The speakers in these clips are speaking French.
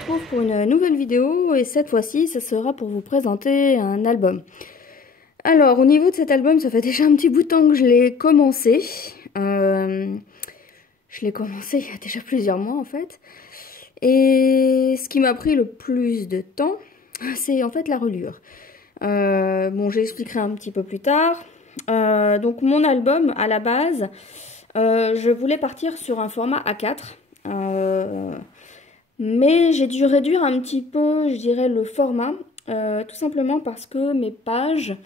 retrouve pour une nouvelle vidéo et cette fois-ci, ça sera pour vous présenter un album. Alors, au niveau de cet album, ça fait déjà un petit bout de temps que je l'ai commencé. Je l'ai commencé il y a déjà plusieurs mois en fait. Et ce qui m'a pris le plus de temps, c'est en fait la reliure. Bon, j'expliquerai un petit peu plus tard. Donc mon album, à la base, je voulais partir sur un format A4. Mais j'ai dû réduire un petit peu, je dirais, le format. Tout simplement parce que mes pages,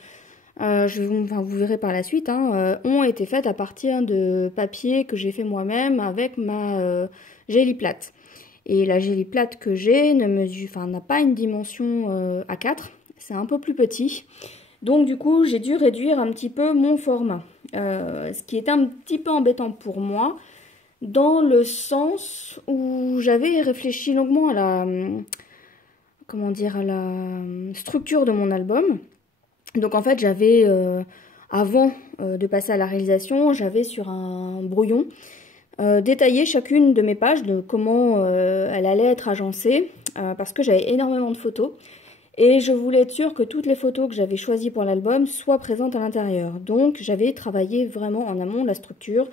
vous verrez par la suite, ont été faites à partir de papier que j'ai fait moi-même avec ma Gelliplate. Et la Gelliplate que j'ai n'a pas une dimension A4, c'est un peu plus petit. Donc du coup, j'ai dû réduire un petit peu mon format. Ce qui est un petit peu embêtant pour moi, dans le sens où j'avais réfléchi longuement à la structure de mon album. Donc en fait, j'avais, avant de passer à la réalisation, j'avais sur un brouillon détaillé chacune de mes pages de comment elle allait être agencée, parce que j'avais énormément de photos. Et je voulais être sûre que toutes les photos que j'avais choisies pour l'album soient présentes à l'intérieur. Donc j'avais travaillé vraiment en amont la structure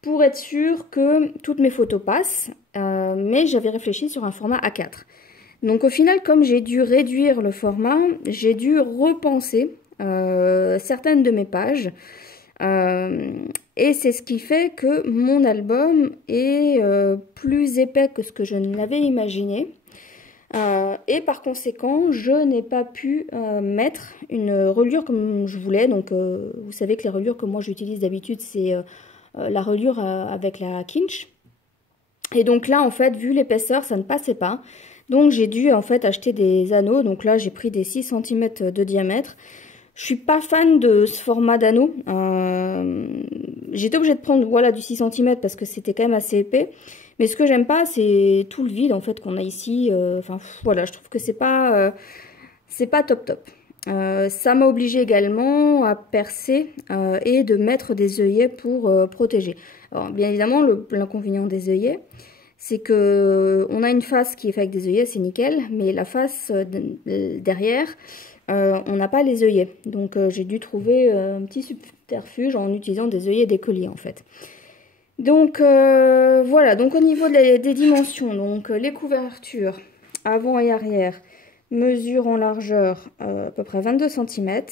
pour être sûre que toutes mes photos passent, mais j'avais réfléchi sur un format A4. Donc au final, comme j'ai dû réduire le format, j'ai dû repenser certaines de mes pages. Et c'est ce qui fait que mon album est plus épais que ce que je ne l'avais imaginé. Et par conséquent, je n'ai pas pu mettre une reliure comme je voulais. Donc vous savez que les reliures que moi j'utilise d'habitude, c'est la reliure avec la Kinch. Et donc là, en fait, vu l'épaisseur, ça ne passait pas. Donc j'ai dû en fait acheter des anneaux. Donc là, j'ai pris des 6 cm de diamètre. Je suis pas fan de ce format d'anneau. J'étais obligée de prendre du 6 cm parce que c'était quand même assez épais. Mais ce que j'aime pas, c'est tout le vide en fait qu'on a ici. Je trouve que c'est pas top. Ça m'a obligée également à percer et de mettre des œillets pour protéger. Alors, bien évidemment, l'inconvénient des œillets, c'est que on a une face qui est faite avec des œillets, c'est nickel, mais la face derrière, on n'a pas les œillets. Donc j'ai dû trouver un petit subterfuge en utilisant des œillets d'écolier en fait. Donc voilà, donc au niveau des dimensions, donc les couvertures avant et arrière mesurent en largeur à peu près 22 cm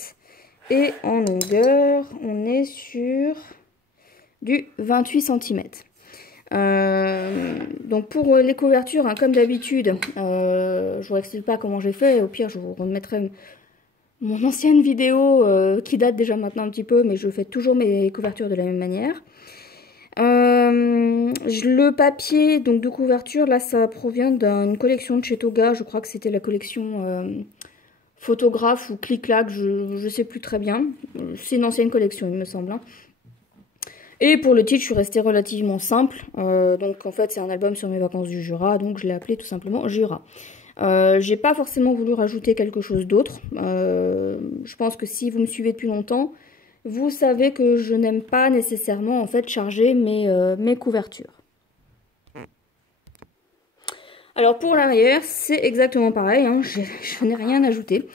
et en longueur on est sur du 28 cm. Donc pour les couvertures, comme d'habitude, je vous explique pas comment j'ai fait, au pire je vous remettrai mon ancienne vidéo qui date déjà maintenant un petit peu, mais je fais toujours mes couvertures de la même manière. Le papier donc de couverture, là ça provient d'une collection de chez Toga, je crois que c'était la collection photographe ou clic-clac, je sais plus très bien, c'est une ancienne collection il me semble. Et pour le titre je suis restée relativement simple, donc en fait c'est un album sur mes vacances du Jura, donc je l'ai appelé tout simplement Jura. J'ai pas forcément voulu rajouter quelque chose d'autre, je pense que si vous me suivez depuis longtemps, vous savez que je n'aime pas nécessairement en fait charger mes couvertures. Alors pour l'arrière, c'est exactement pareil, je n'ai rien ajouté.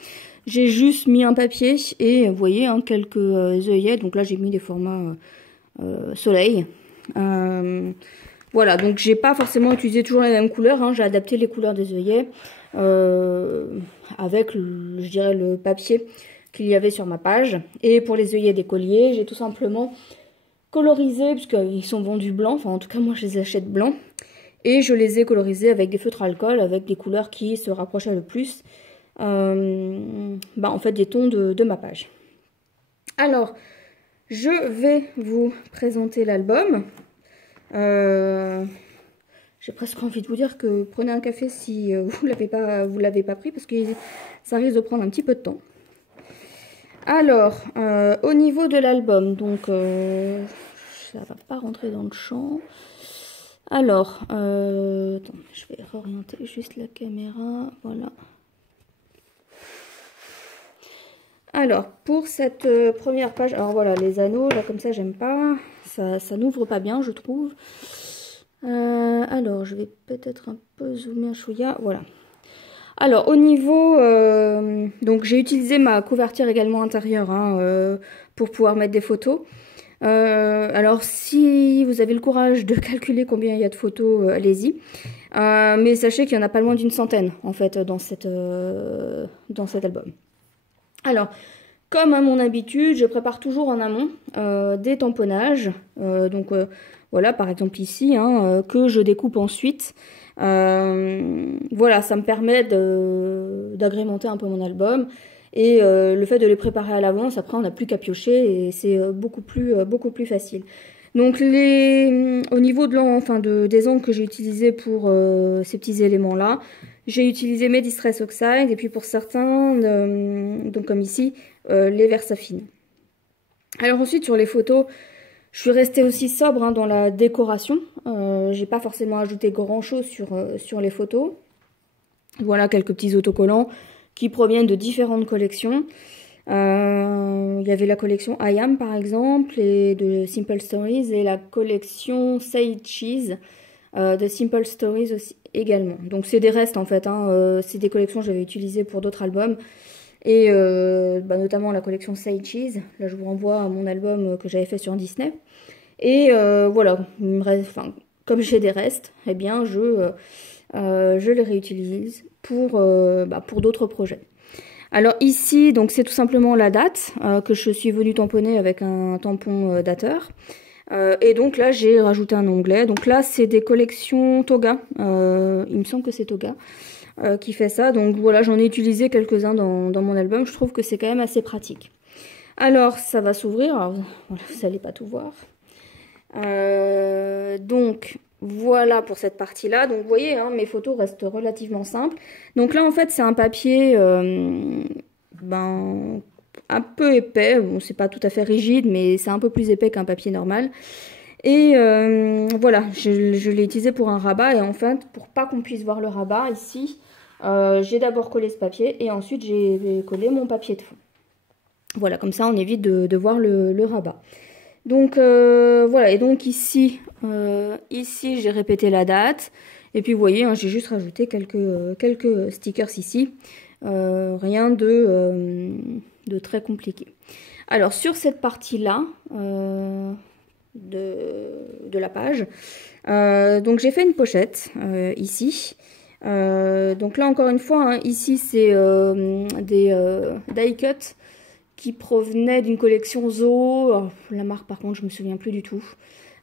J'ai juste mis un papier et vous voyez quelques œillets, donc là j'ai mis des formats soleil. Voilà, donc j'ai pas forcément utilisé toujours les mêmes couleurs, j'ai adapté les couleurs des œillets avec, je dirais, le papier qu'il y avait sur ma page. Et pour les œillets d'écolier, j'ai tout simplement colorisé, puisqu'ils sont vendus blancs, enfin en tout cas moi je les achète blancs, et je les ai colorisés avec des feutres alcool, avec des couleurs qui se rapprochaient le plus en fait des tons de ma page. Alors, je vais vous présenter l'album. J'ai presque envie de vous dire que prenez un café si vous l'avez pas pris, parce que ça risque de prendre un petit peu de temps. Alors, au niveau de l'album, donc ça va pas rentrer dans le champ. Alors, attends, je vais réorienter juste la caméra, voilà. Alors, pour cette première page, alors voilà, les anneaux, là comme ça j'aime pas, ça n'ouvre pas bien je trouve. Alors, je vais peut-être un peu zoomer un chouïa. Voilà. Alors, au niveau... donc, j'ai utilisé ma couverture également intérieure hein, pour pouvoir mettre des photos. Alors, si vous avez le courage de calculer combien il y a de photos, allez-y. Mais sachez qu'il y en a pas loin d'une centaine, en fait, dans cet album. Alors, comme à mon habitude, je prépare toujours en amont des tamponnages. Voilà, par exemple ici, hein, que je découpe ensuite. Voilà, ça me permet d'agrémenter un peu mon album. Et le fait de les préparer à l'avance, après on n'a plus qu'à piocher et c'est beaucoup plus facile. Donc au niveau des angles que j'ai utilisés pour ces petits éléments-là, j'ai utilisé mes Distress Oxide et puis pour certains, donc comme ici, les Versafine. Alors ensuite sur les photos, je suis restée aussi sobre hein, dans la décoration. J'ai pas forcément ajouté grand-chose sur les photos. Voilà quelques petits autocollants qui proviennent de différentes collections. Il y avait la collection I Am par exemple, et de Simple Stories, et la collection Say Cheese de Simple Stories aussi également. Donc c'est des restes en fait, hein, c'est des collections que j'avais utilisées pour d'autres albums. Et notamment la collection Say Cheese. Là je vous renvoie à mon album que j'avais fait sur Disney. Et voilà, comme j'ai des restes, eh bien je les réutilise pour d'autres projets. Alors ici, donc c'est tout simplement la date que je suis venue tamponner avec un tampon dateur. Et donc là, j'ai rajouté un onglet. Donc là, c'est des collections Toga. Il me semble que c'est Toga qui fait ça. Donc voilà, j'en ai utilisé quelques-uns dans mon album. Je trouve que c'est quand même assez pratique. Alors, ça va s'ouvrir. Alors, voilà, vous n'allez pas tout voir. Donc voilà pour cette partie-là. Donc vous voyez, hein, mes photos restent relativement simples. Donc là, en fait, c'est un papier un peu épais. Bon, c'est pas tout à fait rigide, mais c'est un peu plus épais qu'un papier normal. Et voilà, je l'ai utilisé pour un rabat. Et en fait, pour pas qu'on puisse voir le rabat, ici, j'ai d'abord collé ce papier et ensuite j'ai collé mon papier de fond. Voilà, comme ça, on évite de voir le rabat. Donc voilà, et donc ici j'ai répété la date. Et puis vous voyez, hein, j'ai juste rajouté quelques stickers ici. Rien de très compliqué. Alors sur cette partie-là de la page, donc j'ai fait une pochette ici. Donc là encore une fois, hein, ici c'est des die cut qui provenaient d'une collection Zoo. Alors, la marque par contre je me souviens plus du tout.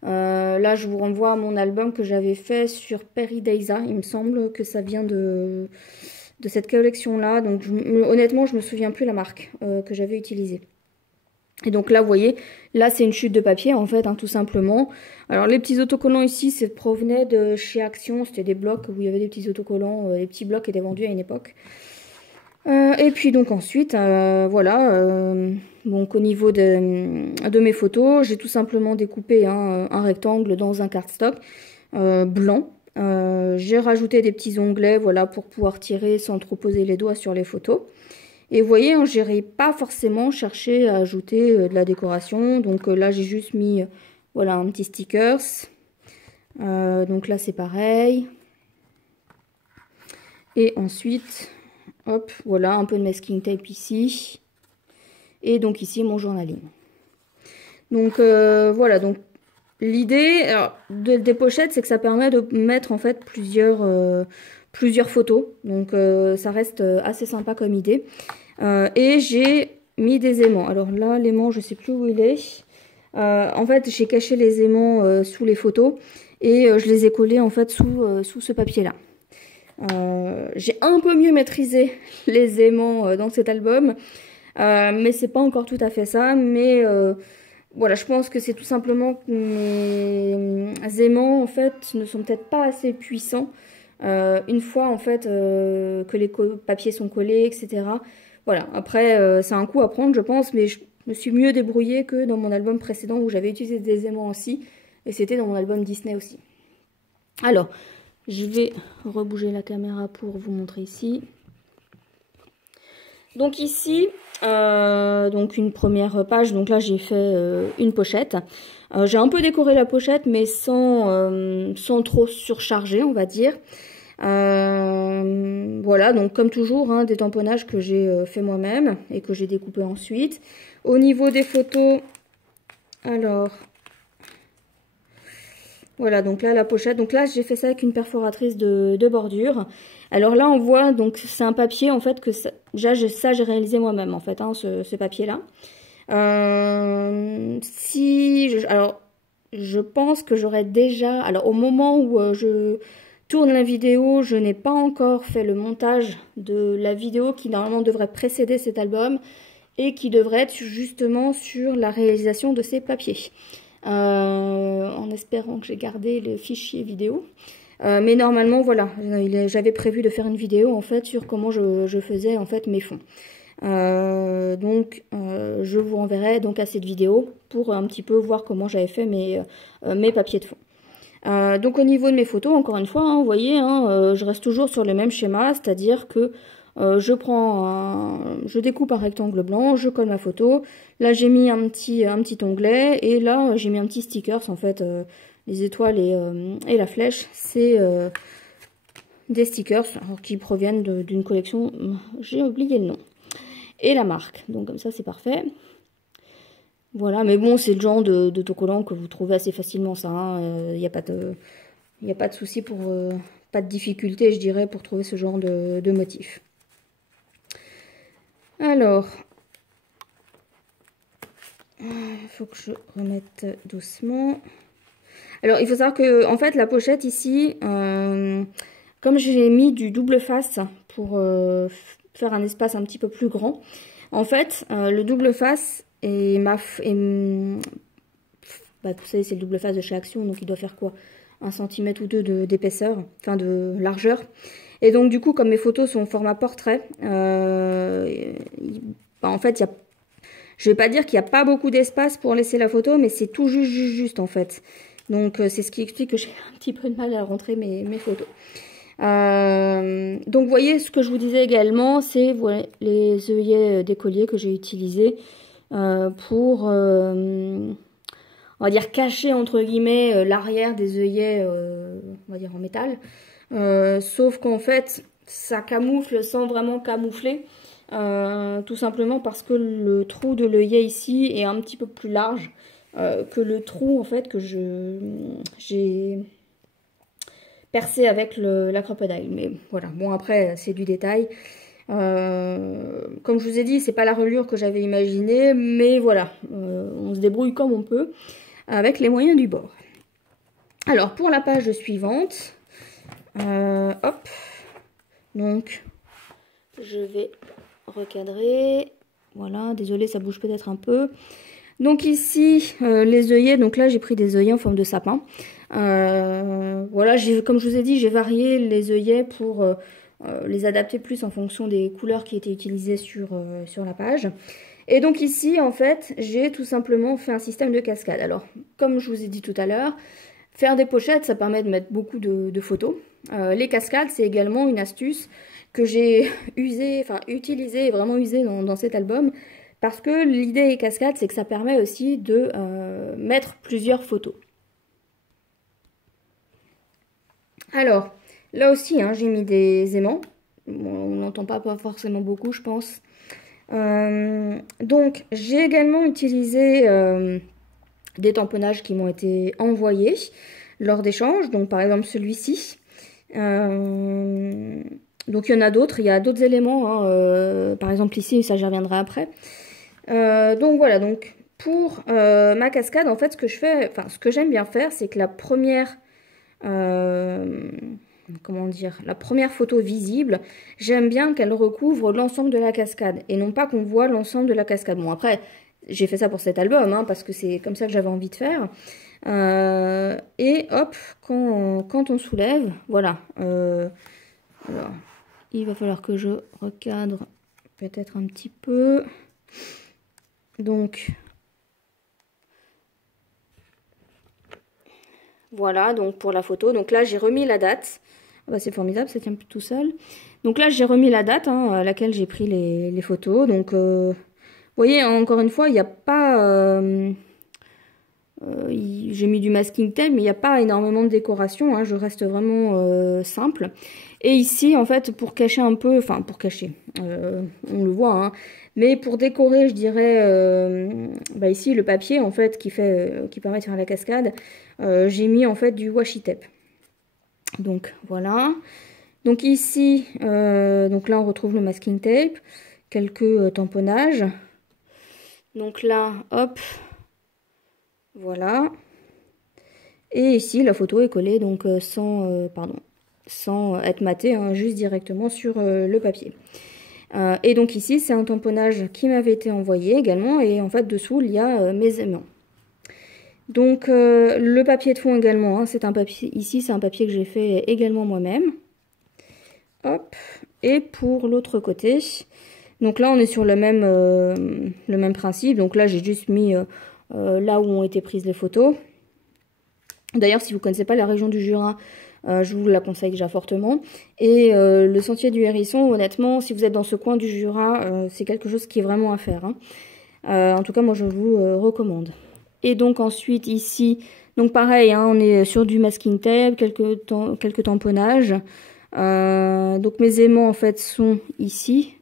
Là je vous renvoie à mon album que j'avais fait sur Peridaisa. Il me semble que ça vient de cette collection là. Donc honnêtement je me souviens plus la marque que j'avais utilisée. Et donc là vous voyez, là c'est une chute de papier en fait, hein, tout simplement. Alors les petits autocollants ici, ça provenait de chez Action. C'était des blocs où il y avait des petits autocollants, les petits blocs étaient vendus à une époque. Et puis donc ensuite, voilà, donc au niveau de mes photos, j'ai tout simplement découpé un rectangle dans un cardstock blanc. J'ai rajouté des petits onglets, voilà, pour pouvoir tirer sans trop poser les doigts sur les photos. Et vous voyez, hein, j'irai pas forcément chercher à ajouter de la décoration. Donc là, j'ai juste mis, voilà, un petit stickers. Donc là, c'est pareil. Et ensuite... hop, voilà, un peu de masking tape ici. Et donc ici, mon journaling. Donc voilà, donc l'idée des pochettes, c'est que ça permet de mettre en fait plusieurs photos. Donc ça reste assez sympa comme idée. Et j'ai mis des aimants. Alors là, l'aimant, je sais plus où il est. En fait, j'ai caché les aimants sous les photos. Et je les ai collés en fait sous ce papier-là. J'ai un peu mieux maîtrisé les aimants dans cet album, mais c'est pas encore tout à fait ça. Mais voilà, je pense que c'est tout simplement que mes aimants en fait ne sont peut-être pas assez puissants une fois en fait que les papiers sont collés, etc. Voilà, après c'est un coup à prendre je pense, mais je me suis mieux débrouillée que dans mon album précédent où j'avais utilisé des aimants aussi, et c'était dans mon album Disney aussi. Alors, je vais rebouger la caméra pour vous montrer ici. Donc ici, Donc une première page, donc là j'ai fait une pochette. J'ai un peu décoré la pochette, mais sans trop surcharger, on va dire. Voilà, donc comme toujours, hein, des tamponnages que j'ai fait moi-même et que j'ai découpé ensuite. Au niveau des photos, alors, voilà, donc là la pochette. Donc là j'ai fait ça avec une perforatrice de bordure. Alors là on voit, donc c'est un papier en fait que ça, déjà j'ai réalisé moi-même en fait, hein, ce papier-là. Alors je pense que j'aurais déjà, alors au moment où je tourne la vidéo, je n'ai pas encore fait le montage de la vidéo qui normalement devrait précéder cet album et qui devrait être justement sur la réalisation de ces papiers. En espérant que j'ai gardé le fichier vidéo. Mais normalement, voilà, j'avais prévu de faire une vidéo en fait sur comment je faisais en fait mes fonds. Donc, je vous renverrai donc à cette vidéo pour un petit peu voir comment j'avais fait mes papiers de fond. Donc au niveau de mes photos, encore une fois, hein, vous voyez, hein, je reste toujours sur le même schéma, c'est-à-dire que je découpe un rectangle blanc, je colle ma photo. Là j'ai mis un petit onglet et là j'ai mis un petit stickers en fait. Les étoiles et la flèche, c'est des stickers alors, qui proviennent d'une collection, j'ai oublié le nom, et la marque. Donc comme ça c'est parfait. Voilà, mais bon c'est le genre d'autocollant que vous trouvez assez facilement ça. Il n'y a pas de souci pour pas de difficulté je dirais pour trouver ce genre de motif. Alors, il faut que je remette doucement. Alors, il faut savoir que, en fait, la pochette ici, comme j'ai mis du double face pour faire un espace un petit peu plus grand, en fait, le double face est vous savez, c'est le double face de chez Action, donc il doit faire quoi? 1 cm ou 2 d'épaisseur, enfin de largeur. Et donc, du coup, comme mes photos sont au format portrait, en fait, je vais pas dire qu'il n'y a pas beaucoup d'espace pour laisser la photo, mais c'est tout juste en fait. Donc c'est ce qui explique que j'ai un petit peu de mal à rentrer mes photos. Donc vous voyez ce que je vous disais également, c'est voilà, les œillets d'écolier que j'ai utilisés pour, on va dire, cacher entre guillemets l'arrière des œillets, on va dire en métal. Sauf qu'en fait, ça camoufle sans vraiment camoufler. Tout simplement parce que le trou de l'œillet ici est un petit peu plus large que le trou en fait que j'ai percé avec la crocodile. Mais voilà, bon après c'est du détail. Comme je vous ai dit, c'est pas la reliure que j'avais imaginée, mais voilà, on se débrouille comme on peut avec les moyens du bord. Alors pour la page suivante, hop, donc je vais recadrer, voilà, désolé ça bouge peut-être un peu. Donc ici les œillets, donc là j'ai pris des œillets en forme de sapin. Voilà, comme je vous ai dit, j'ai varié les œillets pour les adapter plus en fonction des couleurs qui étaient utilisées sur la page. Et donc ici en fait j'ai tout simplement fait un système de cascade. Alors comme je vous ai dit tout à l'heure, faire des pochettes ça permet de mettre beaucoup de photos. Les cascades c'est également une astuce que j'ai utilisée et vraiment usée dans cet album. Parce que l'idée des cascades, c'est que ça permet aussi de mettre plusieurs photos. Alors, là aussi, hein, j'ai mis des aimants. Bon, on n'entend pas forcément beaucoup, je pense. Donc, j'ai également utilisé des tamponnages qui m'ont été envoyés lors d'échanges. Donc, par exemple, celui-ci. Donc, il y en a d'autres. Il y a d'autres éléments. Hein, par exemple, ici, ça, j'y reviendrai après. Donc voilà, donc pour ma cascade, en fait, ce que je fais, enfin ce que j'aime bien faire, c'est que la première, comment dire, la première photo visible, j'aime bien qu'elle recouvre l'ensemble de la cascade et non pas qu'on voit l'ensemble de la cascade. Bon après, j'ai fait ça pour cet album, hein, parce que c'est comme ça que j'avais envie de faire. Et hop, quand on soulève, voilà. Alors, il va falloir que je recadre peut-être un petit peu. Donc, voilà, donc pour la photo. Donc là, j'ai remis la date. Ah bah, c'est formidable, ça tient plus tout seul. Donc là, j'ai remis la date hein, à laquelle j'ai pris les photos. Donc, voyez, encore une fois, il n'y a pas... j'ai mis du masking tape, mais il n'y a pas énormément de décoration, hein, je reste vraiment simple. Et ici, en fait, pour cacher un peu, enfin pour cacher, on le voit, hein, mais pour décorer, je dirais, bah ici le papier en fait qui permet de faire la cascade, j'ai mis en fait du washi tape. Donc voilà. Donc ici, donc là on retrouve le masking tape, quelques tamponnages. Donc là, hop, voilà. Et ici la photo est collée donc sans être matée, hein, juste directement sur le papier. Et donc ici c'est un tamponnage qui m'avait été envoyé également, et en fait dessous il y a mes aimants. Donc le papier de fond également, hein, c'est un papier, ici c'est un papier que j'ai fait également moi-même. Hop, et pour l'autre côté, donc là on est sur le même principe, donc là j'ai juste mis là où ont été prises les photos. D'ailleurs si vous ne connaissez pas la région du Jura, je vous la conseille déjà fortement. Et le sentier du Hérisson, honnêtement, si vous êtes dans ce coin du Jura, c'est quelque chose qui est vraiment à faire, hein. En tout cas, moi, je vous recommande. Et donc ensuite, ici, donc pareil, hein, on est sur du masking tape, quelques tamponnages. Donc mes aimants, en fait, sont ici.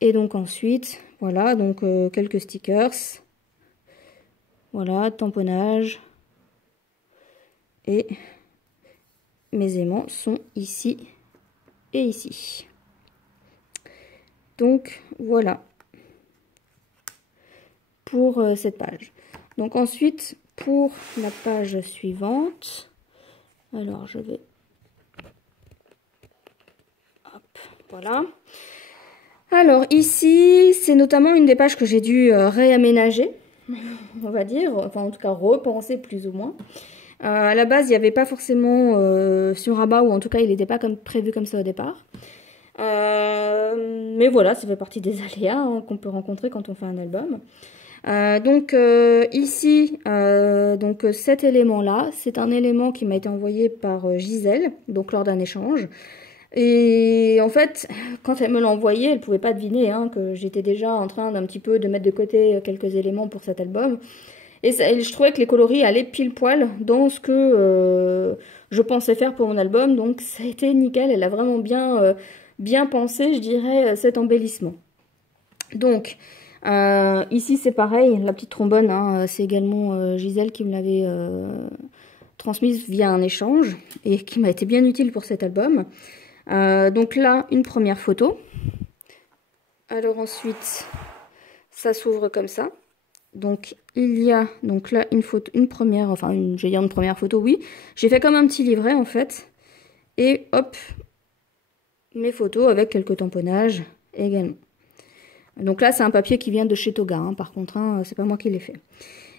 Et donc ensuite, voilà, donc quelques stickers. Voilà, tamponnage. Et... mes aimants sont ici et ici. Donc voilà pour cette page. Donc ensuite pour la page suivante, alors je vais, hop, voilà. Alors ici c'est notamment une des pages que j'ai dû réaménager, on va dire, enfin en tout cas repenser plus ou moins. À la base, il n'y avait pas forcément sur rabat, ou en tout cas, il n'était pas prévu comme ça au départ. Mais voilà, ça fait partie des aléas, hein, qu'on peut rencontrer quand on fait un album. Donc ici, donc cet élément-là, c'est un élément qui m'a été envoyé par Gisèle, donc lors d'un échange. Et en fait, quand elle me l'a envoyé, elle ne pouvait pas deviner, hein, que j'étais déjà en train d'un petit peu de mettre de côté quelques éléments pour cet album. Et je trouvais que les coloris allaient pile poil dans ce que je pensais faire pour mon album. Donc ça a été nickel, elle a vraiment bien pensé, je dirais, cet embellissement. Donc ici c'est pareil, la petite trombone, hein, c'est également Gisèle qui me l'avait transmise via un échange et qui m'a été bien utile pour cet album. Donc là, une première photo. Alors ensuite, ça s'ouvre comme ça. Donc il y a donc là une photo, une première photo, oui. J'ai fait comme un petit livret en fait. Et hop, mes photos avec quelques tamponnages également. Donc là c'est un papier qui vient de chez Toga, hein, par contre, hein, c'est pas moi qui l'ai fait.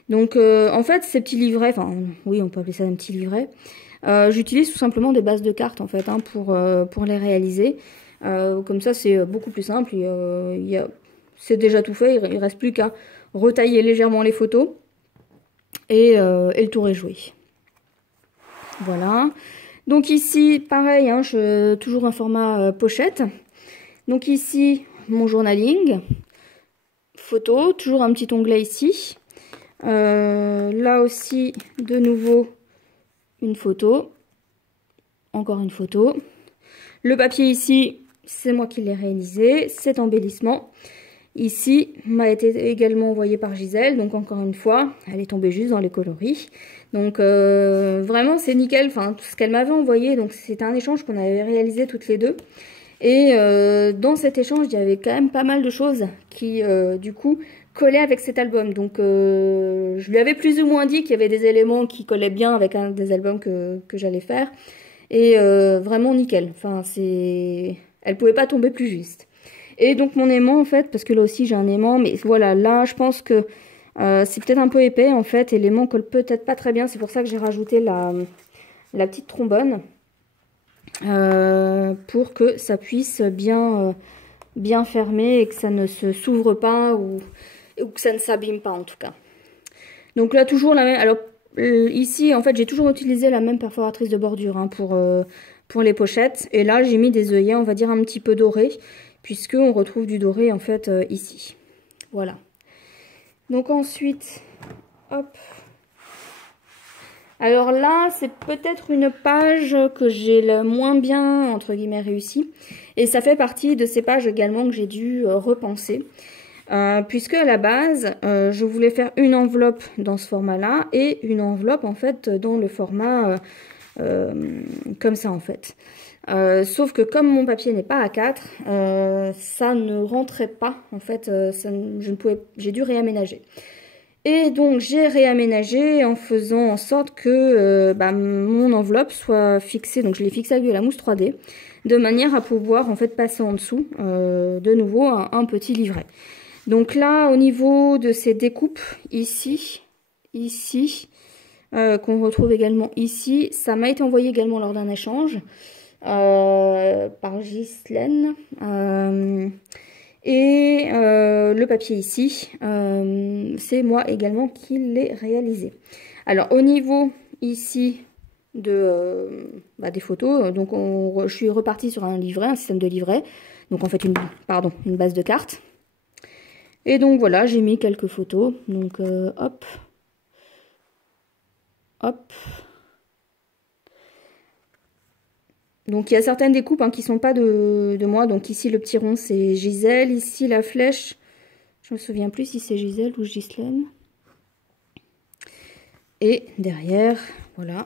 Donc en fait ces petits livrets, enfin oui on peut appeler ça un petit livret. J'utilise tout simplement des bases de cartes en fait, hein, pour les réaliser. Comme ça c'est beaucoup plus simple. C'est déjà tout fait, il ne reste plus qu'à retailler légèrement les photos et le tour est joué. Voilà. Donc ici, pareil, hein, toujours un format pochette. Donc ici, mon journaling, photo, toujours un petit onglet ici. Là aussi, de nouveau, une photo. Encore une photo. Le papier ici, c'est moi qui l'ai réalisé. Cet embellissement ici m'a été également envoyé par Gisèle, donc encore une fois, elle est tombée juste dans les coloris. Donc vraiment c'est nickel, enfin tout ce qu'elle m'avait envoyé, donc c'était un échange qu'on avait réalisé toutes les deux. Et dans cet échange, il y avait quand même pas mal de choses qui du coup collaient avec cet album. Donc je lui avais plus ou moins dit qu'il y avait des éléments qui collaient bien avec un des albums que j'allais faire. Et vraiment nickel, enfin elle pouvait pas tomber plus juste. Et donc mon aimant en fait, parce que là aussi j'ai un aimant, mais voilà, là je pense que c'est peut-être un peu épais en fait, et l'aimant colle peut-être pas très bien, c'est pour ça que j'ai rajouté la petite trombone, pour que ça puisse bien fermer et que ça ne s'ouvre pas, ou que ça ne s'abîme pas en tout cas. Donc là toujours la même, alors ici en fait j'ai toujours utilisé la même perforatrice de bordure, hein, pour les pochettes, et là j'ai mis des œillets on va dire un petit peu dorés, puisqu'on retrouve du doré en fait ici. Voilà. Donc ensuite, hop. Alors là, c'est peut-être une page que j'ai le moins bien, entre guillemets, réussi. Et ça fait partie de ces pages également que j'ai dû repenser. Puisque à la base, je voulais faire une enveloppe dans ce format-là et une enveloppe en fait dans le format comme ça en fait. Sauf que comme mon papier n'est pas A4, ça ne rentrait pas en fait, j'ai dû réaménager. Et donc j'ai réaménagé en faisant en sorte que mon enveloppe soit fixée, donc je l'ai fixée avec de la mousse 3D, de manière à pouvoir en fait passer en dessous de nouveau un petit livret. Donc là, au niveau de ces découpes, ici, qu'on retrouve également ici, ça m'a été envoyé également lors d'un échange par Ghislaine. Le papier ici, c'est moi également qui l'ai réalisé. Alors au niveau ici de des photos, donc je suis repartie sur un livret, un système de livret. Donc en fait une base de cartes. Et donc voilà, j'ai mis quelques photos. Donc hop. Hop. Donc il y a certaines découpes qui sont pas de moi. Donc ici le petit rond c'est Gisèle. Ici la flèche, je me souviens plus si c'est Gisèle ou Ghislaine. Et derrière, voilà.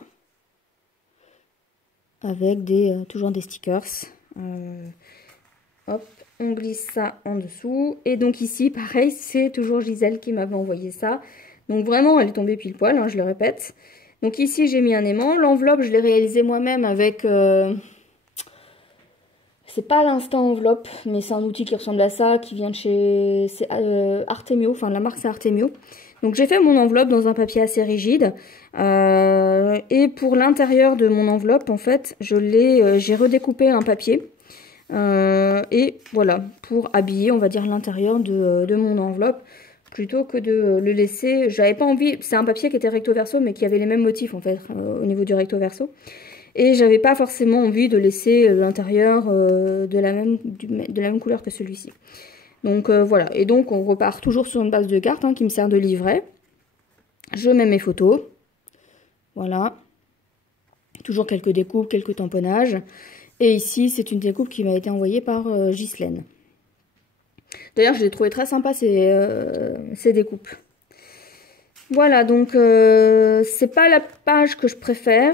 Avec toujours des stickers. Hop. On glisse ça en dessous. Et donc ici, pareil, c'est toujours Gisèle qui m'avait envoyé ça. Donc vraiment, elle est tombée pile poil, je le répète. Donc ici, j'ai mis un aimant. L'enveloppe, je l'ai réalisée moi-même avec... C'est pas l'instant enveloppe, mais c'est un outil qui ressemble à ça, qui vient de chez Artemio. Enfin, la marque, c'est Artemio. Donc j'ai fait mon enveloppe dans un papier assez rigide. Et pour l'intérieur de mon enveloppe, en fait, j'ai redécoupé un papier. Et voilà, pour habiller, on va dire, l'intérieur de mon enveloppe, plutôt que de le laisser. J'avais pas envie, c'est un papier qui était recto verso, mais qui avait les mêmes motifs en fait, au niveau du recto verso. Et j'avais pas forcément envie de laisser l'intérieur de la même couleur que celui-ci. Donc voilà, et donc on repart toujours sur une base de carte qui me sert de livret. Je mets mes photos, voilà, toujours quelques découpes, quelques tamponnages. Et ici, c'est une découpe qui m'a été envoyée par Ghislaine. D'ailleurs, je l'ai trouvé très sympa ces découpes. Voilà, donc c'est pas la page que je préfère.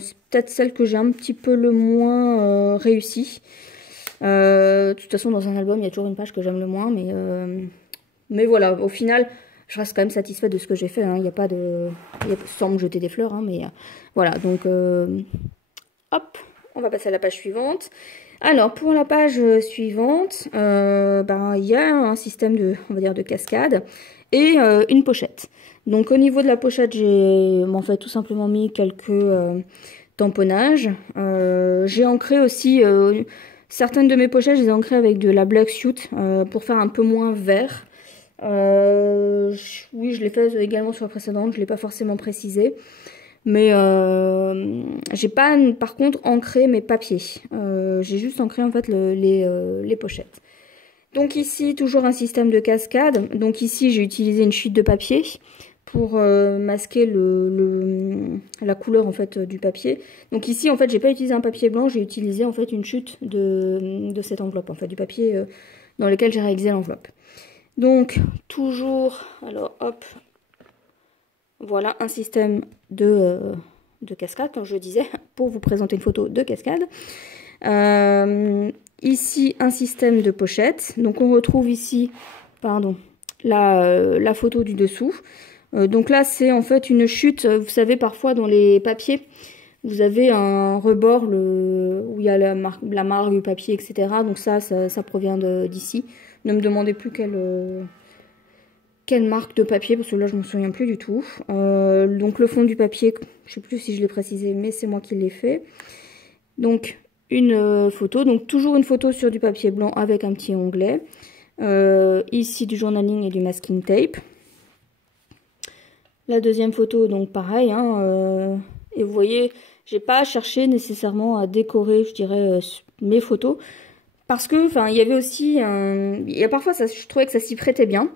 C'est peut-être celle que j'ai un petit peu le moins réussie. De toute façon, dans un album, il y a toujours une page que j'aime le moins. Mais voilà, au final, je reste quand même satisfaite de ce que j'ai fait. Il n'y a pas de... sans me jeter des fleurs, mais voilà, donc hop. On va passer à la page suivante. Alors, pour la page suivante, il y a un système de cascade et une pochette. Donc, au niveau de la pochette, j'ai en fait tout simplement mis quelques tamponnages. J'ai ancré aussi certaines de mes pochettes, je les ai ancrées avec de la Black Suit pour faire un peu moins vert. Oui, je l'ai fait également sur la précédente, je ne l'ai pas forcément précisé. Mais j'ai pas par contre ancré mes papiers. J'ai juste ancré en fait les pochettes. Donc ici toujours un système de cascade. Donc ici j'ai utilisé une chute de papier pour masquer la couleur en fait du papier. Donc ici en fait j'ai pas utilisé un papier blanc, j'ai utilisé en fait une chute de cette enveloppe, en fait du papier dans lequel j'ai réalisé l'enveloppe. Donc toujours, alors hop. Voilà un système de cascade, comme je le disais, pour vous présenter une photo de cascade. Ici, un système de pochette. Donc, on retrouve ici, la photo du dessous. Donc là, c'est en fait une chute. Vous savez, parfois, dans les papiers, vous avez un rebord où il y a la marque du papier, etc. Donc ça provient d'ici. Ne me demandez plus quelle marque de papier, parce que là je me souviens plus du tout. Donc le fond du papier, je sais plus si je l'ai précisé, mais c'est moi qui l'ai fait. Donc une photo, donc toujours une photo sur du papier blanc avec un petit onglet. Ici du journaling et du masking tape. La deuxième photo, donc pareil, et vous voyez, j'ai pas cherché nécessairement à décorer, je dirais, mes photos, parce que, enfin, il y avait aussi parfois, je trouvais que ça s'y prêtait bien.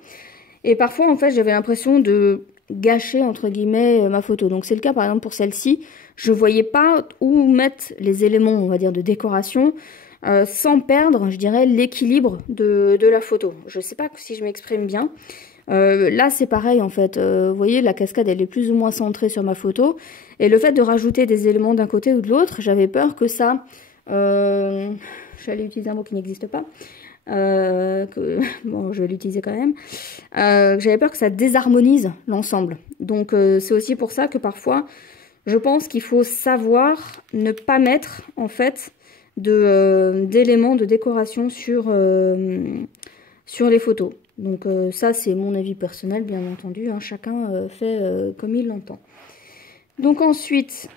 Et parfois, en fait, j'avais l'impression de gâcher, entre guillemets, ma photo. Donc, c'est le cas, par exemple, pour celle-ci. Je voyais pas où mettre les éléments, on va dire, de décoration, sans perdre, je dirais, l'équilibre de la photo. Je sais pas si je m'exprime bien. Là, c'est pareil, en fait. Vous voyez, la cascade, elle est plus ou moins centrée sur ma photo. Et le fait de rajouter des éléments d'un côté ou de l'autre, j'avais peur que ça... j'allais utiliser un mot qui n'existe pas. Bon, je vais l'utiliser quand même. J'avais peur que ça désharmonise l'ensemble. Donc, c'est aussi pour ça que parfois, je pense qu'il faut savoir ne pas mettre, en fait, d'éléments de décoration sur les photos. Donc, ça, c'est mon avis personnel, bien entendu. Hein, chacun fait comme il l'entend. Donc, ensuite,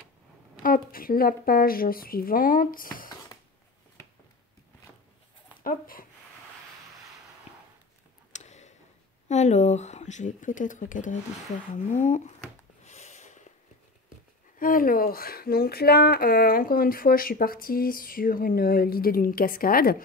hop, la page suivante. Hop. Alors, je vais peut-être recadrer différemment. Alors, donc là, encore une fois, je suis partie sur l'idée d'une cascade.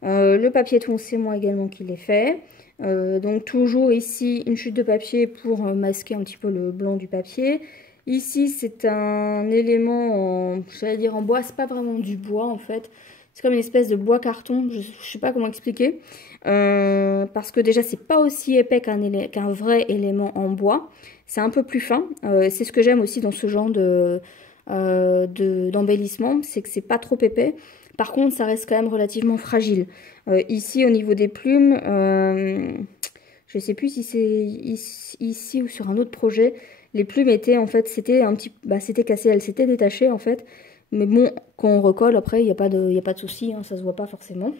Le papier ton, c'est moi également qui l'ai fait. Donc toujours ici, une chute de papier pour masquer un petit peu le blanc du papier. Ici, c'est un élément j'allais dire en bois, c'est pas vraiment du bois en fait. C'est comme une espèce de bois carton, je sais pas comment expliquer. Parce que déjà, c'est pas aussi épais qu'un vrai élément en bois. C'est un peu plus fin. C'est ce que j'aime aussi dans ce genre d'embellissement, c'est que c'est pas trop épais. Par contre, ça reste quand même relativement fragile. Ici, au niveau des plumes, je sais plus si c'est ici ou sur un autre projet, les plumes étaient en fait, c'était c'était cassé, elles s'étaient détachées en fait. Mais bon, quand on recolle, après, il n'y a pas de souci, hein, ça se voit pas forcément.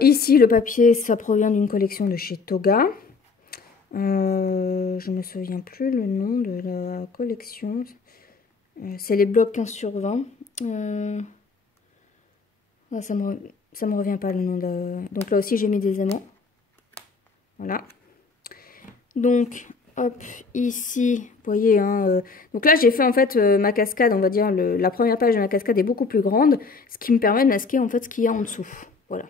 Ici, le papier, ça provient d'une collection de chez Toga. Je me souviens plus le nom de la collection. C'est les blocs 15/20. Ça me revient pas le nom de... Donc là aussi, j'ai mis des aimants. Voilà. Donc, hop, ici, vous voyez, hein, donc là, j'ai fait en fait ma cascade, on va dire, la première page de ma cascade est beaucoup plus grande, ce qui me permet de masquer en fait ce qu'il y a en dessous. Voilà.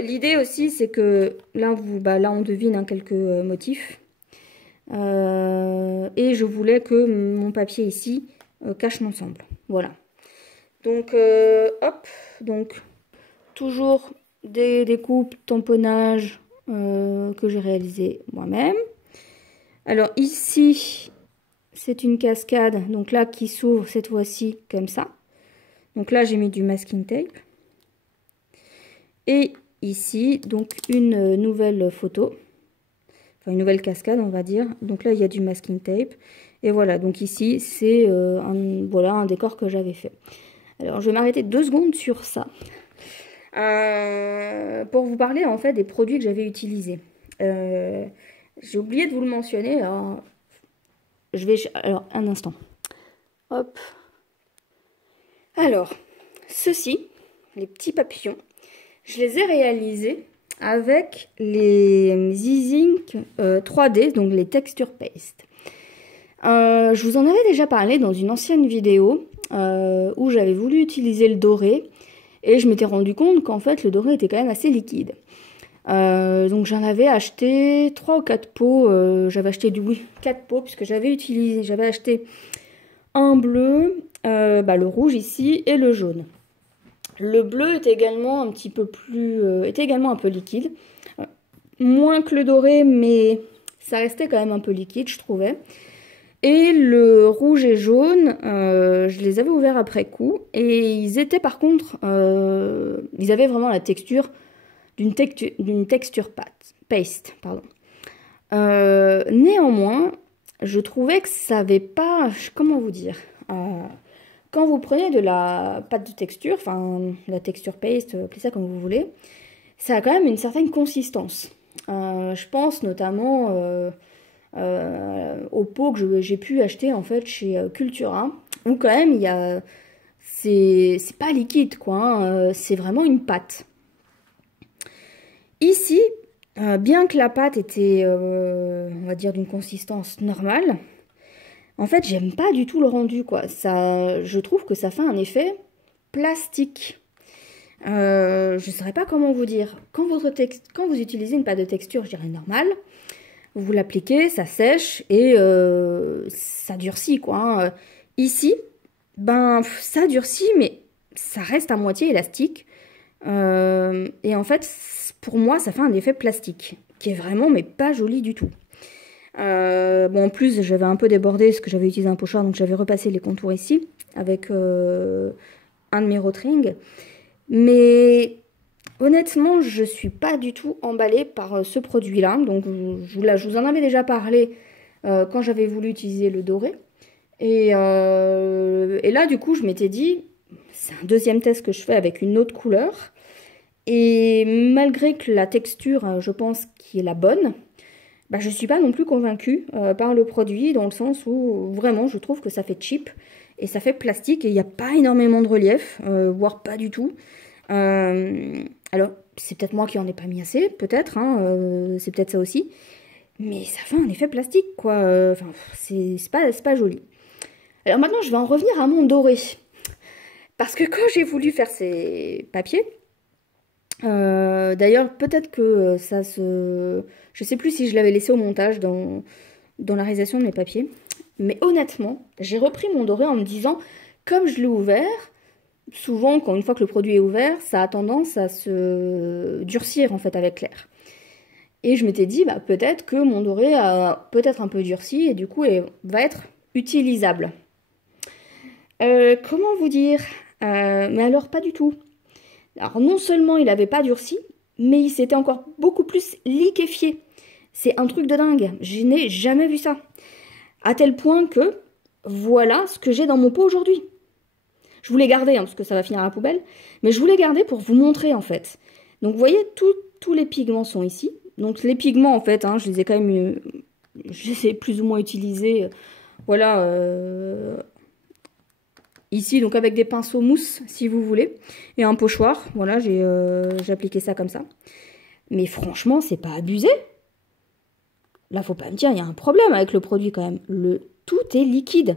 L'idée aussi, c'est que là, là on devine hein, quelques motifs. Et je voulais que mon papier ici cache l'ensemble. Voilà. Donc, hop, donc, toujours des découpes, tamponnages que j'ai réalisé moi-même. Alors ici, c'est une cascade, donc là, qui s'ouvre cette fois-ci comme ça. Donc là, j'ai mis du masking tape. Et ici, donc une nouvelle photo. Enfin, une nouvelle cascade, on va dire. Donc là, il y a du masking tape. Et voilà, donc ici, c'est voilà, un décor que j'avais fait. Alors, je vais m'arrêter 2 secondes sur ça. Pour vous parler, en fait, des produits que j'avais utilisés. J'ai oublié de vous le mentionner. Alors, un instant. Hop. Alors, ceux-ci, les petits papillons, je les ai réalisés avec les E-Ink 3D, donc les Texture Paste. Je vous en avais déjà parlé dans une ancienne vidéo où j'avais voulu utiliser le doré et je m'étais rendu compte qu'en fait le doré était quand même assez liquide. Donc j'en avais acheté 3 ou 4 pots, j'avais acheté 4 pots puisque j'avais acheté un bleu, le rouge ici et le jaune. Le bleu est également un petit peu plus, était également un peu liquide, moins que le doré, mais ça restait quand même un peu liquide, je trouvais. Et le rouge et jaune, je les avais ouverts après coup, et ils étaient par contre, ils avaient vraiment la texture d'une texture paste, pardon. Néanmoins, je trouvais que ça avait pas, comment vous dire, quand vous prenez de la pâte de texture, enfin la texture paste, appelez ça comme vous voulez, ça a quand même une certaine consistance. Je pense notamment au pot que j'ai pu acheter en fait chez Cultura, où quand même il y a, c'est pas liquide quoi, hein, c'est vraiment une pâte. Ici, bien que la pâte était, on va dire, d'une consistance normale, en fait, j'aime pas du tout le rendu, quoi. Ça, je trouve que ça fait un effet plastique. Je ne saurais pas comment vous dire. Quand vous utilisez une pâte de texture, je dirais normale, vous l'appliquez, ça sèche et ça durcit, quoi. Hein. Ici, ben, ça durcit, mais ça reste à moitié élastique. Et en fait, pour moi, ça fait un effet plastique, qui est vraiment, mais pas joli du tout. Bon, en plus, j'avais un peu débordé parce que j'avais utilisé un pochoir, donc j'avais repassé les contours ici, avec un de mes Rotring. Mais honnêtement, je suis pas du tout emballée par ce produit-là. Donc, je vous en avais déjà parlé quand j'avais voulu utiliser le doré. Et là, du coup, je m'étais dit, c'est un deuxième test que je fais avec une autre couleur. Et malgré que la texture, je pense, qui est la bonne, bah, je ne suis pas non plus convaincue par le produit, dans le sens où vraiment, je trouve que ça fait cheap. Et ça fait plastique et il n'y a pas énormément de relief, voire pas du tout. Alors, c'est peut-être moi qui en ai pas mis assez, peut-être, hein, c'est peut-être ça aussi. Mais ça fait un effet plastique, quoi. Enfin, c'est pas joli. Alors maintenant, je vais en revenir à mon doré. Parce que quand j'ai voulu faire ces papiers, d'ailleurs, peut-être que ça se... Je sais plus si je l'avais laissé au montage dans la réalisation de mes papiers. Mais honnêtement, j'ai repris mon doré en me disant, comme je l'ai ouvert, souvent, quand une fois que le produit est ouvert, ça a tendance à se durcir en fait avec l'air. Et je m'étais dit, bah, peut-être que mon doré a peut-être un peu durci et du coup, va être utilisable. Comment vous dire mais alors, pas du tout. Alors, non seulement il n'avait pas durci, mais il s'était encore beaucoup plus liquéfié. C'est un truc de dingue. Je n'ai jamais vu ça. À tel point que, voilà ce que j'ai dans mon pot aujourd'hui. Je voulais garder, hein, parce que ça va finir à la poubelle, mais je voulais garder pour vous montrer, en fait. Donc, vous voyez, tous les pigments sont ici. Donc, les pigments, en fait, hein, je les ai quand même... je les ai plus ou moins utilisés, voilà... ici, donc avec des pinceaux mousse, si vous voulez, et un pochoir. Voilà, j'ai appliqué ça comme ça. Mais franchement, c'est pas abusé. Là, faut pas me dire, il y a un problème avec le produit quand même. Tout est liquide.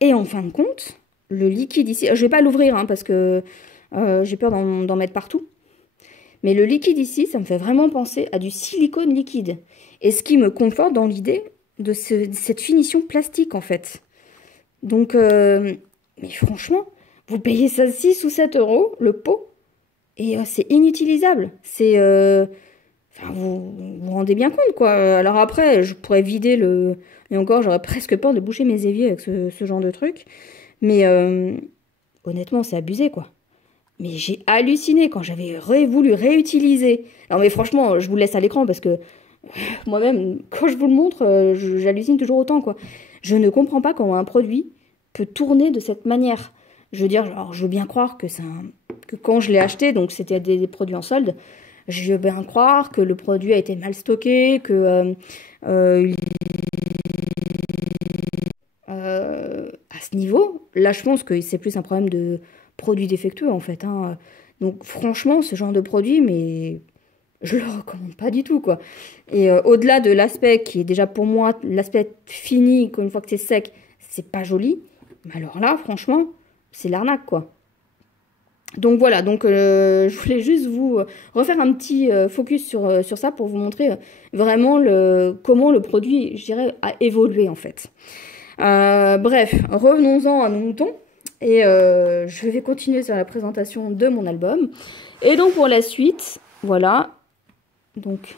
Et en fin de compte, le liquide ici... Je vais pas l'ouvrir, hein, parce que j'ai peur d'en mettre partout. Mais le liquide ici, ça me fait vraiment penser à du silicone liquide. Et ce qui me conforte dans l'idée de cette finition plastique, en fait. Donc... mais franchement, vous payez ça 6 ou 7 euros, le pot, et c'est inutilisable. C'est... Enfin, vous vous rendez bien compte, quoi. Alors après, je pourrais vider le... Et encore, j'aurais presque peur de boucher mes éviers avec ce genre de truc. Mais honnêtement, c'est abusé, quoi. Mais j'ai halluciné quand j'avais voulu réutiliser. Alors mais franchement, je vous laisse à l'écran parce que moi-même, quand je vous le montre, j'hallucine toujours autant, quoi. Je ne comprends pas comment un produit peut tourner de cette manière. Je veux dire, alors, je veux bien croire que que quand je l'ai acheté, donc c'était des produits en solde, je veux bien croire que le produit a été mal stocké, que à ce niveau, là je pense que c'est plus un problème de produit défectueux en fait. Hein. Donc franchement, ce genre de produit, mais je le recommande pas du tout, quoi. Et au-delà de l'aspect qui est déjà pour moi, l'aspect fini, une fois que c'est sec, c'est pas joli. Mais alors là, franchement, c'est l'arnaque, quoi. Donc voilà, donc je voulais juste vous refaire un petit focus sur ça pour vous montrer vraiment comment le produit, je dirais, a évolué en fait. Bref, revenons-en à nos moutons. Et je vais continuer sur la présentation de mon album. Et donc pour la suite, voilà. Donc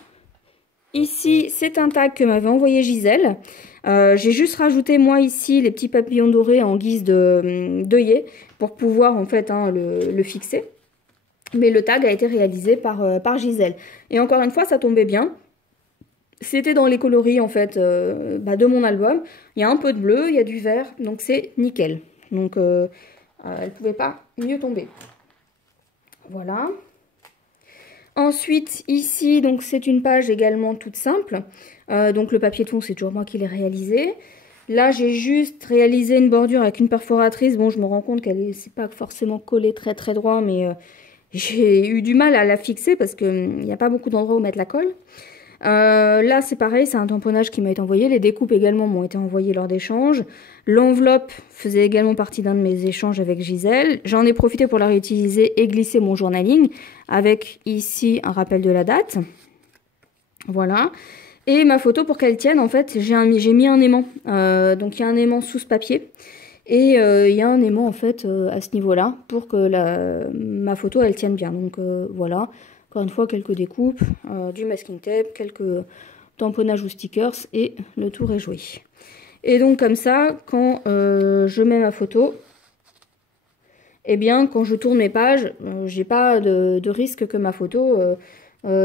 ici, c'est un tag que m'avait envoyé Gisèle. J'ai juste rajouté moi ici les petits papillons dorés en guise d'œillet pour pouvoir en fait hein, le fixer. Mais le tag a été réalisé par Gisèle. Et encore une fois, ça tombait bien. C'était dans les coloris en fait de mon album. Il y a un peu de bleu, il y a du vert, donc c'est nickel. Donc elle ne pouvait pas mieux tomber. Voilà. Ensuite, ici, donc c'est une page également toute simple. Donc le papier ton, c'est toujours moi qui l'ai réalisé. Là, j'ai juste réalisé une bordure avec une perforatrice. Bon, je me rends compte qu'elle c'est pas forcément collé très très droit, mais j'ai eu du mal à la fixer parce qu'il n'y a pas beaucoup d'endroits où mettre la colle. Là, c'est pareil, c'est un tamponnage qui m'a été envoyé. Les découpes également m'ont été envoyées lors d'échanges. L'enveloppe faisait également partie d'un de mes échanges avec Gisèle. J'en ai profité pour la réutiliser et glisser mon journaling avec ici un rappel de la date. Voilà. Et ma photo, pour qu'elle tienne, en fait, j'ai mis un aimant. Donc il y a un aimant sous ce papier. Et il y a un aimant en fait à ce niveau-là pour que ma photo elle tienne bien. Donc voilà, encore une fois quelques découpes, du masking tape, quelques tamponnages ou stickers et le tour est joué. Et donc comme ça, quand je mets ma photo, eh bien quand je tourne mes pages, j'ai pas de risque que ma photo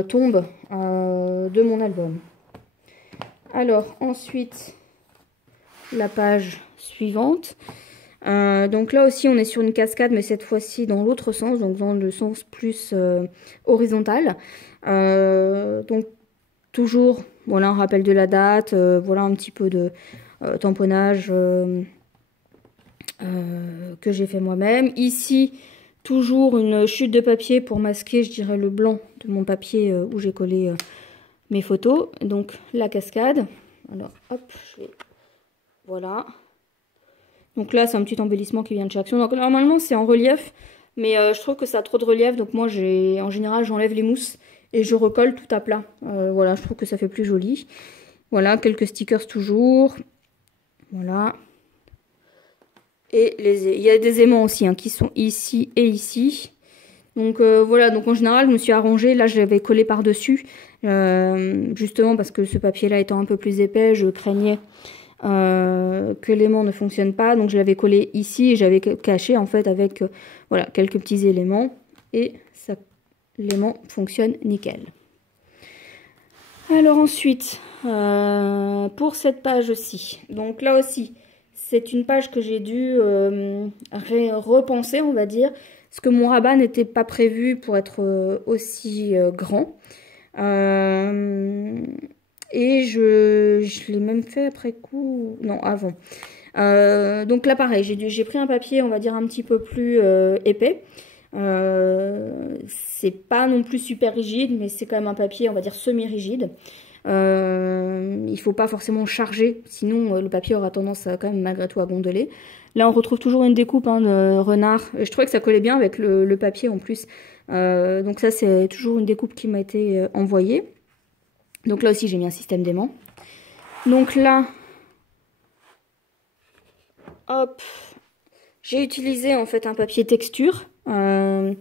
tombe de mon album. Alors ensuite, la page suivante. Donc là aussi on est sur une cascade, mais cette fois-ci dans l'autre sens, donc dans le sens plus horizontal. Donc toujours voilà un rappel de la date, voilà un petit peu de tamponnage que j'ai fait moi-même. Ici toujours une chute de papier pour masquer, je dirais, le blanc de mon papier où j'ai collé mes photos. Donc la cascade. Alors hop, voilà. Donc là, c'est un petit embellissement qui vient de chez Action. Donc normalement, c'est en relief, mais je trouve que ça a trop de relief. Donc moi, en général, j'enlève les mousses et je recolle tout à plat. Voilà, je trouve que ça fait plus joli. Voilà, quelques stickers toujours. Voilà. Et il y a des aimants aussi hein, qui sont ici et ici. Donc voilà, donc en général, je me suis arrangée. Là, je l'avais collé par-dessus. Justement parce que ce papier-là étant un peu plus épais, je craignais que l'aimant ne fonctionne pas, donc je l'avais collé ici et j'avais caché en fait avec voilà quelques petits éléments et ça l'aimant fonctionne nickel. Alors ensuite pour cette page-ci, donc là aussi c'est une page que j'ai dû repenser, on va dire, parce que mon rabat n'était pas prévu pour être aussi grand. Et je l'ai même fait après coup, non avant. Donc là pareil, j'ai pris un papier on va dire un petit peu plus épais. C'est pas non plus super rigide, mais c'est quand même un papier on va dire semi-rigide. Il faut pas forcément charger, sinon le papier aura tendance quand même malgré tout à gondoler. Là on retrouve toujours une découpe hein, de renard. Je trouvais que ça collait bien avec le papier en plus. Donc ça c'est toujours une découpe qui m'a été envoyée. Donc là aussi j'ai mis un système d'aimant. Donc là, hop, j'ai utilisé en fait un papier texture. Je me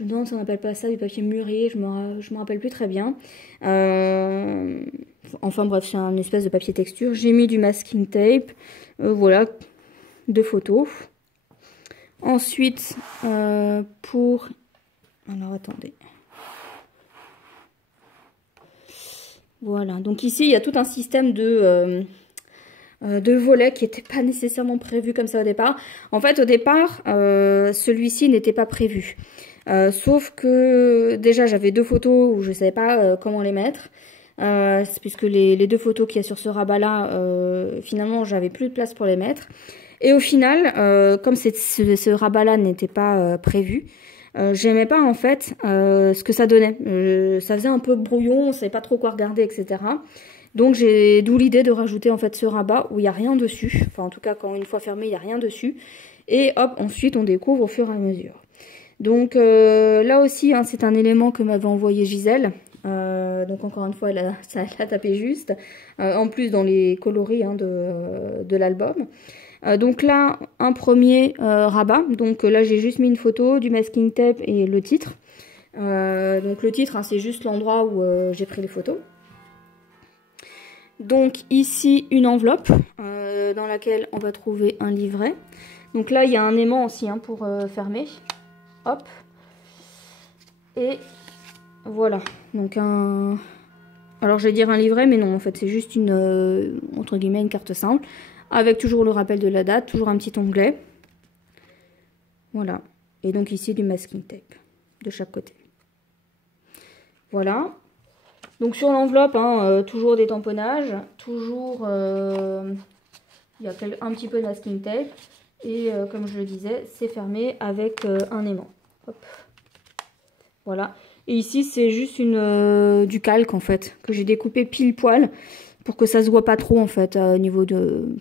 demande si on appelle pas ça du papier mûrier, je me rappelle plus très bien. Enfin bref, c'est un espèce de papier texture. J'ai mis du masking tape, voilà, 2 photos. Ensuite, alors attendez. Voilà, donc ici il y a tout un système de volets qui n'était pas nécessairement prévu comme ça au départ. En fait au départ celui-ci n'était pas prévu. Sauf que déjà j'avais 2 photos où je ne savais pas comment les mettre. Puisque les 2 photos qu'il y a sur ce rabat là, finalement j'avais plus de place pour les mettre. Et au final, comme ce rabat là n'était pas prévu, j'aimais pas en fait ce que ça donnait. Ça faisait un peu brouillon, on savait pas trop quoi regarder, etc. Donc d'où l'idée de rajouter en fait ce rabat où il n'y a rien dessus. Enfin en tout cas quand une fois fermé il n'y a rien dessus. Et hop, ensuite on découvre au fur et à mesure. Donc là aussi hein, c'est un élément que m'avait envoyé Gisèle. Donc encore une fois ça l'a tapé juste. En plus dans les coloris hein, de l'album. Donc là, un premier rabat. Donc là, j'ai juste mis une photo, du masking tape et le titre. Donc le titre, hein, c'est juste l'endroit où j'ai pris les photos. Donc ici, une enveloppe dans laquelle on va trouver un livret. Donc là, il y a un aimant aussi hein, pour fermer. Hop. Et voilà. Donc un... Alors je vais dire un livret, mais non, en fait, c'est juste une, entre guillemets, une carte simple. Avec toujours le rappel de la date, toujours un petit onglet. Voilà. Et donc ici du masking tape de chaque côté. Voilà. Donc sur l'enveloppe, hein, toujours des tamponnages. Toujours, il y a un petit peu de masking tape. Et comme je le disais, c'est fermé avec un aimant. Hop. Voilà. Et ici, c'est juste du calque, en fait, que j'ai découpé pile poil pour que ça se voit pas trop, en fait, au niveau de...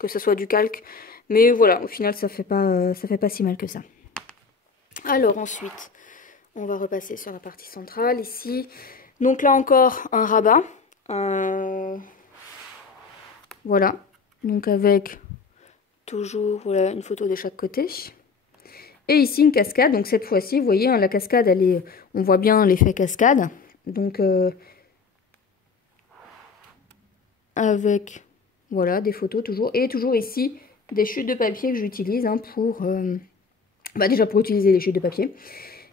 que ça soit du calque. Mais voilà, au final, ça fait pas si mal que ça. Alors ensuite, on va repasser sur la partie centrale, ici. Donc là encore, un rabat. Voilà. Donc avec toujours voilà, une photo de chaque côté. Et ici une cascade, donc cette fois-ci, vous voyez, hein, la cascade, on voit bien l'effet cascade. Donc avec, voilà, des photos toujours. Et toujours ici, des chutes de papier que j'utilise hein, déjà pour utiliser les chutes de papier.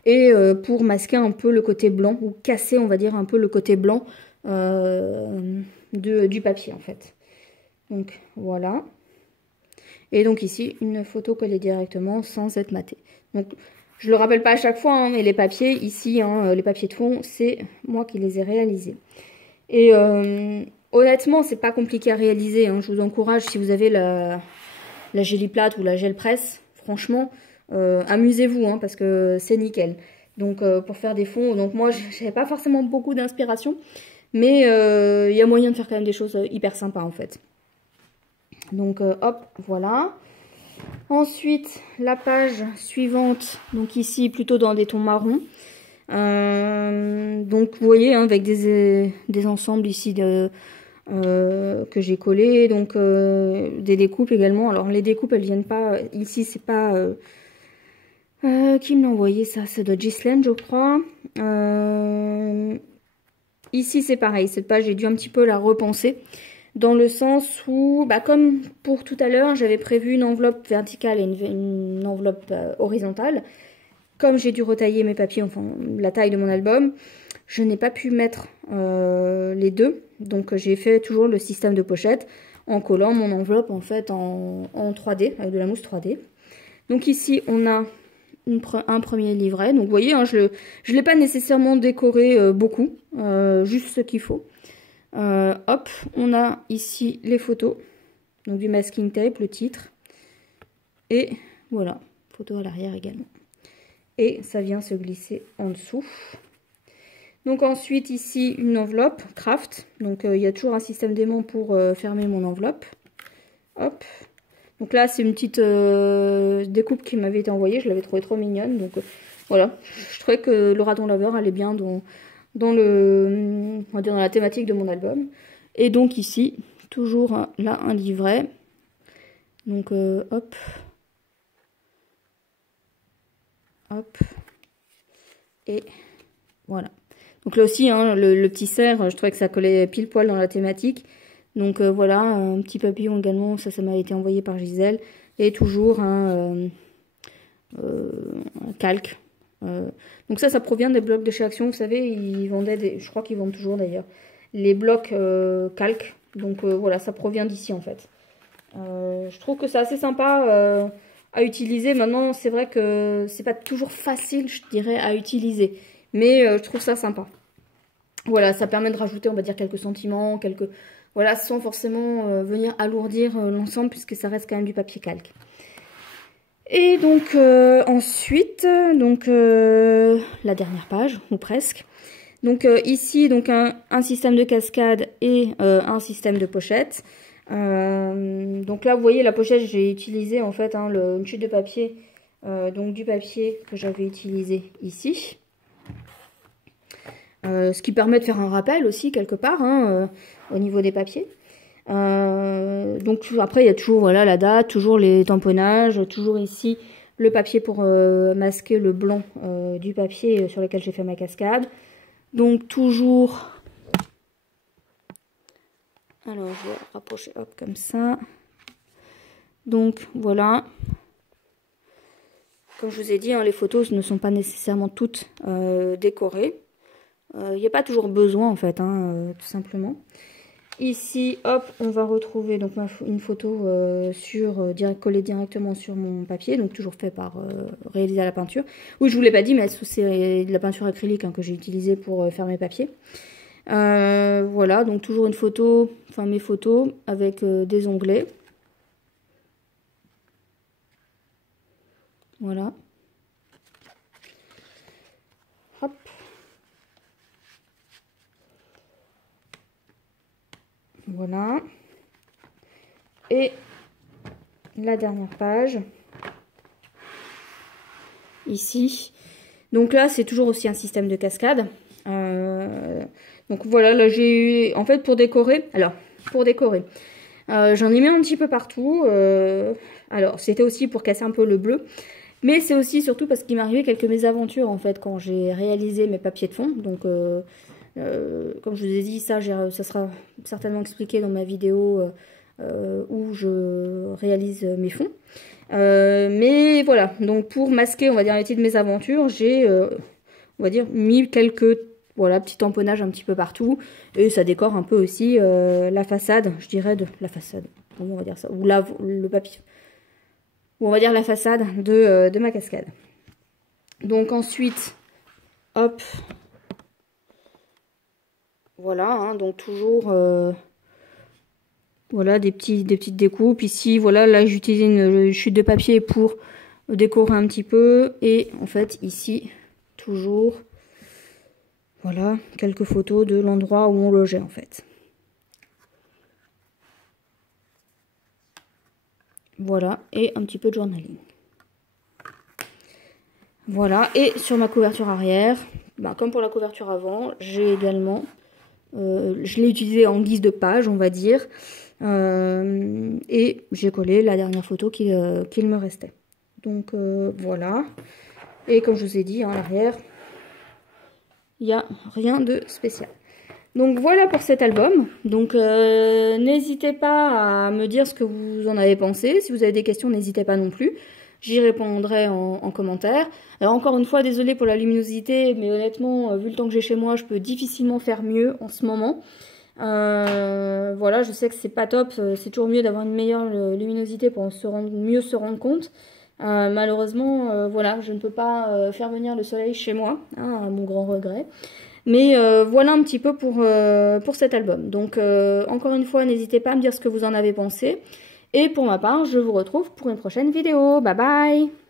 Et pour masquer un peu le côté blanc, ou casser, on va dire, un peu le côté blanc du papier, en fait. Donc voilà. Et donc ici, une photo collée directement sans être matée. Donc, je le rappelle pas à chaque fois, hein, mais les papiers, ici, hein, les papiers de fond, c'est moi qui les ai réalisés. Et honnêtement, c'est pas compliqué à réaliser. Hein. Je vous encourage, si vous avez la Géliplate ou la gel presse, franchement, amusez-vous, hein, parce que c'est nickel. Donc, pour faire des fonds, donc moi, j'avais pas forcément beaucoup d'inspiration, mais il y a moyen de faire quand même des choses hyper sympas, en fait. Donc hop, voilà. Ensuite, la page suivante, donc ici plutôt dans des tons marrons. Donc vous voyez, hein, avec des ensembles ici que j'ai collés, donc des découpes également. Alors les découpes, elles viennent pas, ici c'est pas... qui me l'a envoyé ça? C'est de Gislaine, je crois. Ici c'est pareil, cette page j'ai dû un petit peu la repenser. Dans le sens où, bah, comme pour tout à l'heure, j'avais prévu une enveloppe verticale et une enveloppe horizontale. Comme j'ai dû retailler mes papiers, enfin la taille de mon album, je n'ai pas pu mettre les deux. Donc j'ai fait toujours le système de pochette en collant mon enveloppe en fait en 3D, avec de la mousse 3D. Donc ici on a un premier livret. Donc vous voyez, hein, je ne l'ai pas nécessairement décoré beaucoup, juste ce qu'il faut. Hop, on a ici les photos, donc du masking tape, le titre, et voilà, photo à l'arrière également. Et ça vient se glisser en dessous. Donc ensuite ici une enveloppe craft, donc il y a toujours un système d'aimant pour fermer mon enveloppe. Hop, donc là c'est une petite découpe qui m'avait été envoyée, je l'avais trouvée trop mignonne, donc voilà, je trouvais que le raton laveur allait bien dans la thématique de mon album. Et donc ici, toujours là un livret. Donc hop. Hop. Et voilà. Donc là aussi, hein, le petit cerf, je trouvais que ça collait pile poil dans la thématique. Donc voilà, un petit papillon également, ça m'a été envoyé par Gisèle. Et toujours un calque. Donc ça provient des blocs de chez Action, vous savez, ils vendaient je crois qu'ils vendent toujours d'ailleurs, les blocs calques. Donc voilà, ça provient d'ici en fait. Je trouve que c'est assez sympa à utiliser. Maintenant, c'est vrai que c'est pas toujours facile, je dirais, à utiliser. Mais je trouve ça sympa. Voilà, ça permet de rajouter, on va dire, quelques sentiments, voilà, sans forcément venir alourdir l'ensemble, puisque ça reste quand même du papier calque. Et donc ensuite, donc la dernière page, ou presque. Donc ici, donc un système de cascade et un système de pochette. Donc là, vous voyez, la pochette, j'ai utilisé en fait hein, une chute de papier, donc du papier que j'avais utilisé ici. Ce qui permet de faire un rappel aussi quelque part hein, au niveau des papiers. Donc après il y a toujours voilà la date, toujours les tamponnages, toujours ici le papier pour masquer le blanc du papier sur lequel j'ai fait ma cascade. Donc toujours, alors je vais rapprocher hop comme ça. Donc voilà, comme je vous ai dit hein, les photos ne sont pas nécessairement toutes décorées. Il n'y a pas toujours besoin en fait hein, tout simplement. Ici, hop, on va retrouver donc une photo collée directement sur mon papier, donc toujours fait par réalisé à la peinture. Oui, je vous l'ai pas dit, mais c'est de la peinture acrylique hein, que j'ai utilisée pour faire mes papiers. Voilà, donc toujours une photo, enfin mes photos avec des onglets. Voilà. Hop. Voilà. Et la dernière page. Ici. Donc là, c'est toujours aussi un système de cascade. Donc voilà, là j'ai eu... En fait, pour décorer... Alors, pour décorer... j'en ai mis un petit peu partout. Alors, c'était aussi pour casser un peu le bleu. Mais c'est aussi surtout parce qu'il m'est arrivé quelques mésaventures, en fait, quand j'ai réalisé mes papiers de fond. Donc, comme je vous ai dit, ça sera certainement expliqué dans ma vidéo où je réalise mes fonds. Mais voilà, donc pour masquer, on va dire, les petites mésaventures, j'ai, on va dire, mis quelques... Voilà, petit tamponnage un petit peu partout. Et ça décore un peu aussi la façade, je dirais, de la façade. Oui, on va dire ça. Ou là, le papier. Ou on va dire la façade de ma cascade. Donc ensuite, hop. Voilà, hein, donc toujours... voilà, des petites découpes. Ici, voilà, là, j'ai utilisé une chute de papier pour décorer un petit peu. Et en fait, ici, toujours... Voilà, quelques photos de l'endroit où on logeait en fait. Voilà, et un petit peu de journaling. Voilà, et sur ma couverture arrière, ben, comme pour la couverture avant, j'ai également, je l'ai utilisé en guise de page, on va dire. Et j'ai collé la dernière photo qu'il me restait. Donc voilà, et comme je vous ai dit, à l'arrière, il n'y a rien de spécial. Donc voilà pour cet album. Donc n'hésitez pas à me dire ce que vous en avez pensé. Si vous avez des questions, n'hésitez pas non plus. J'y répondrai en commentaire. Alors encore une fois, désolée pour la luminosité, mais honnêtement, vu le temps que j'ai chez moi, je peux difficilement faire mieux en ce moment. Voilà, je sais que c'est pas top. C'est toujours mieux d'avoir une meilleure luminosité pour mieux se rendre compte. Malheureusement, voilà, je ne peux pas faire venir le soleil chez moi, hein, à mon grand regret. Mais voilà un petit peu pour cet album. Donc encore une fois, n'hésitez pas à me dire ce que vous en avez pensé. Et pour ma part, je vous retrouve pour une prochaine vidéo. Bye bye!